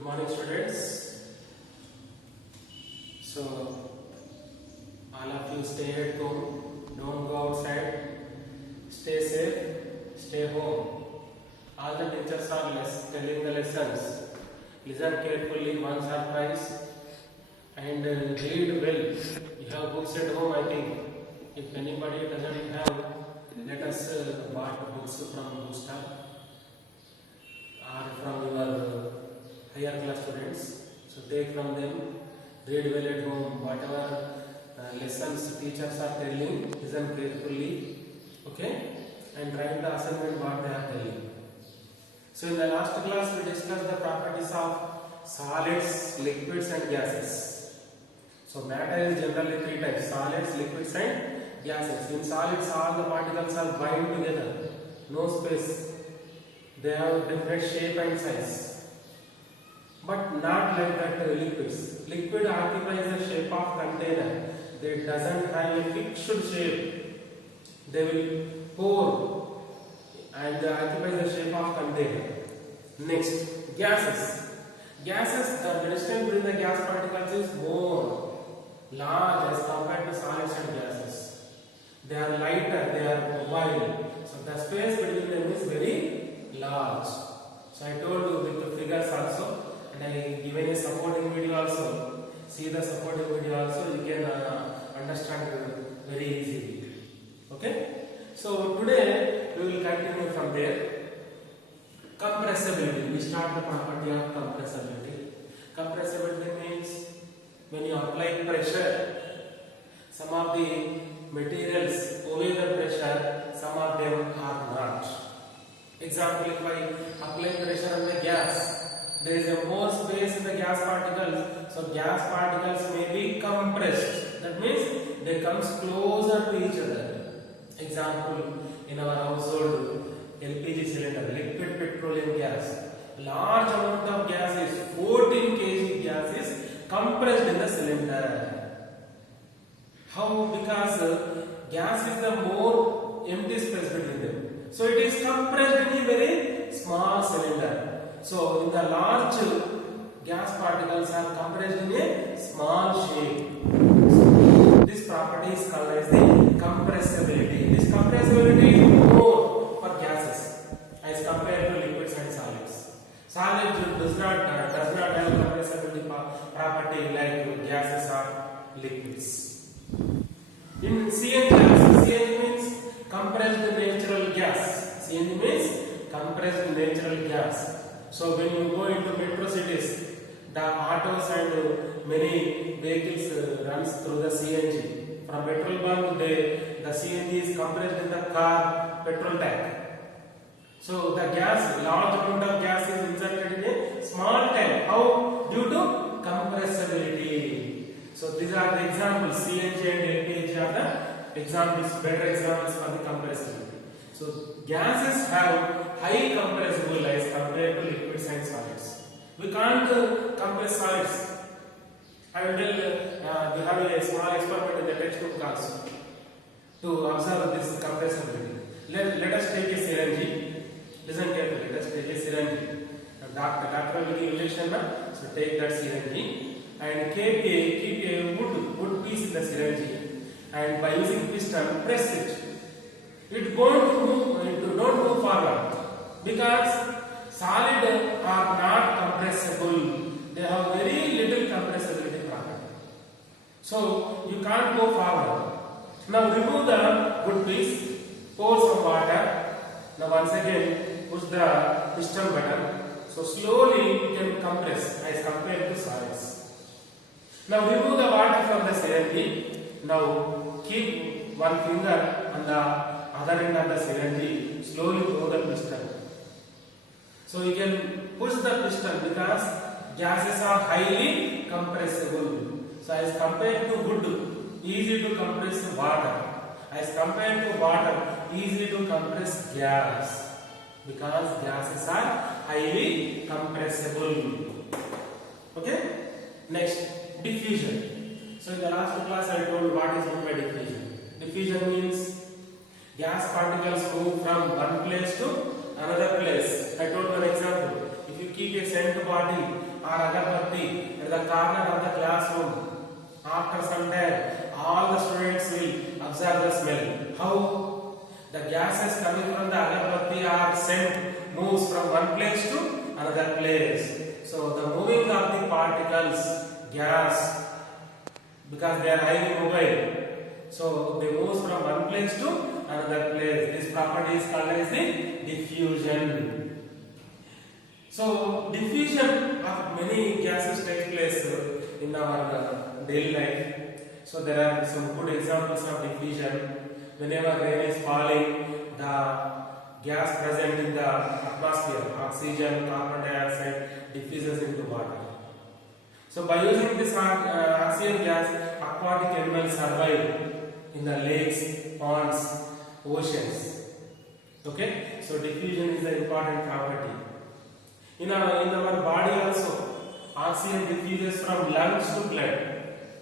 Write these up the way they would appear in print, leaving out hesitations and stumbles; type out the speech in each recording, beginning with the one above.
Good morning, students. So, all of you stay at home, don't go outside, stay safe, stay home. All the teachers are telling the lessons. Listen carefully once or twice and read well. You have books at home, I think. If anybody doesn't have, let us buy books from bookstore or from your higher class students. So take from them, read well at home, whatever lessons teachers are telling, listen carefully, okay, and write the assignment what they are telling. So in the last class we discussed the properties of solids, liquids and gases. So matter is generally three types: solids, liquids and gases. In solids all the particles are bind together, no space. They have different shape and size. But not like that liquids. Liquid occupies the shape of container. They doesn't have a fixed shape. They will pour and they occupy the shape of container. Next, gases. Gases, the distance between the gas particles is more large as compared to solids and gases. They are lighter, they are mobile. So the space between them is very large. So I told you with the figures also. And I given a supporting video also. See the supporting video also, you can understand very easily. Okay? So today we will continue from there. Compressibility. We start the property of compressibility. Compressibility means when you apply pressure, some of the materials obey the pressure, some of them are not. Example, if I apply pressure on the gas, there is a more space in the gas particles, so gas particles may be compressed. That means they come closer to each other. Example, in our household LPG cylinder, liquid petroleum gas, large amount of gas is 14 kg gas is compressed in the cylinder. How? Because gas is the more empty space between them, so it is compressed in a very small cylinder. So, in the large gas particles are compressed in a small shape. So, this property is called as the compressibility. This compressibility is more for gases as compared to liquids and solids. Solids does not have compressibility property like gases or liquids. In CNG, CNG means compressed natural gas. CNG means compressed natural gas. So when you go into metro cities, the autos and many vehicles runs through the CNG. From petrol bunk, the CNG is compressed in the car petrol tank. So the gas, large amount of gas is inserted in a small tank. How? Due to compressibility. So these are the examples. CNG and LPG are the examples, better examples for the compressibility. So gases have high compressible as compared to liquids and solids. We can't compress solids. I will tell we have a small experiment in the textbook also to observe this compressibility. Let us take a syringe. Listen carefully. Let us take a syringe. Doctor will give injection. So take that syringe and keep a wood piece in the syringe, and by using piston press it. It don't move forward because solid are not compressible. They have very little compressibility property. So you can't go forward. Now remove the wood piece, pour some water. Now once again push the piston button. So slowly you can compress as compared to solids. Now remove the water from the syringe. Now keep one finger on the other end of the syringe, slowly throw the piston. So you can push the piston because gases are highly compressible. So as compared to wood, easy to compress water. As compared to water, easy to compress gas because gases are highly compressible. Okay? Next, diffusion. So in the last class I told what is meant by diffusion. Diffusion means gas particles move from one place to another place. I told one example. If you keep a scent bottle or agarbatti at the corner of the classroom. After some time, all the students will observe the smell. How? The gases coming from the agarbatti or scent moves from one place to another place. So the moving of the particles, gas, because they are highly mobile, so they move from one place to another place. This property is called as the diffusion. So diffusion of many gases takes place in our daily life. So there are some good examples of diffusion. Whenever rain is falling, the gas present in the atmosphere, oxygen, carbon dioxide, diffuses into water. So by using this oxygen gas, aquatic animals survive in the lakes, ponds, oceans. Okay, so diffusion is an important property. In our body also, oxygen diffuses from lungs to blood.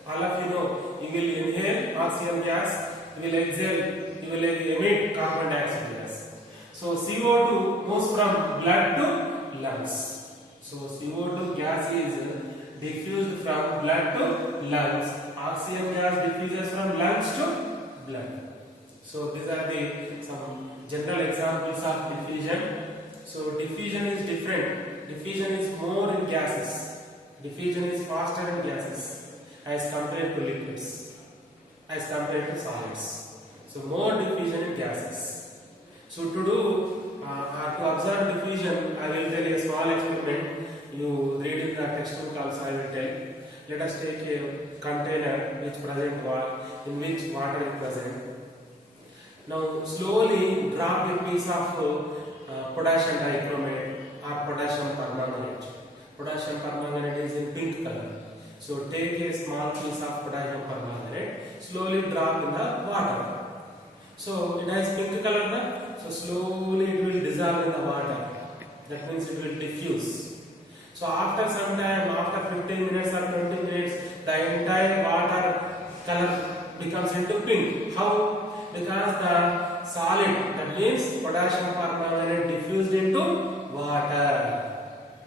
All of you know, you will inhale oxygen gas, you will exhale, you will emit carbon dioxide gas. So CO2 moves from blood to lungs. So CO2 gas is diffused from blood to lungs. Oxygen gas diffuses from lungs to blood. So these are some general examples of diffusion. So diffusion is different. Diffusion is more in gases. Diffusion is faster in gases as compared to liquids, as compared to solids. So more diffusion in gases. So to observe diffusion, I will tell you a small experiment. You read in the textbook also, I will tell. Let us take a container in which water is present. Now slowly drop a piece of potassium dichromate or potassium permanganate. Potassium permanganate is in pink color. So take a small piece of potassium permanganate, slowly drop in the water. So it has pink color now. So slowly it will dissolve in the water. That means it will diffuse. So after some time, after 15 minutes or 20 minutes, the entire water color becomes into pink. How? Because the solid, that means potassium permanganate, diffused into water.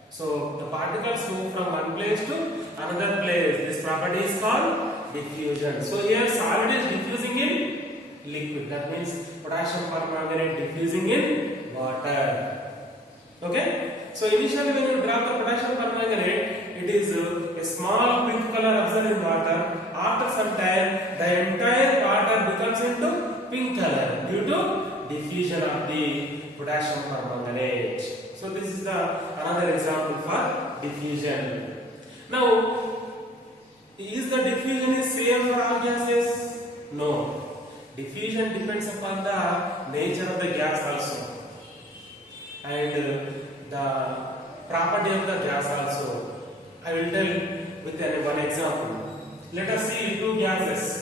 So the particles move from one place to another place. This property is called diffusion. So here solid is diffusing in liquid. That means potassium permanganate diffusing in water. Okay? So initially when you drop the potassium permanganate, it is a small pink color observed in water. After some time, the entire water becomes into pink color due to diffusion of the potassium permanganate. So this is another example for diffusion. Now, is the diffusion is same for all gases? No. Diffusion depends upon the nature of the gas also, and the property of the gas also. I will tell with one example. Let us see two gases.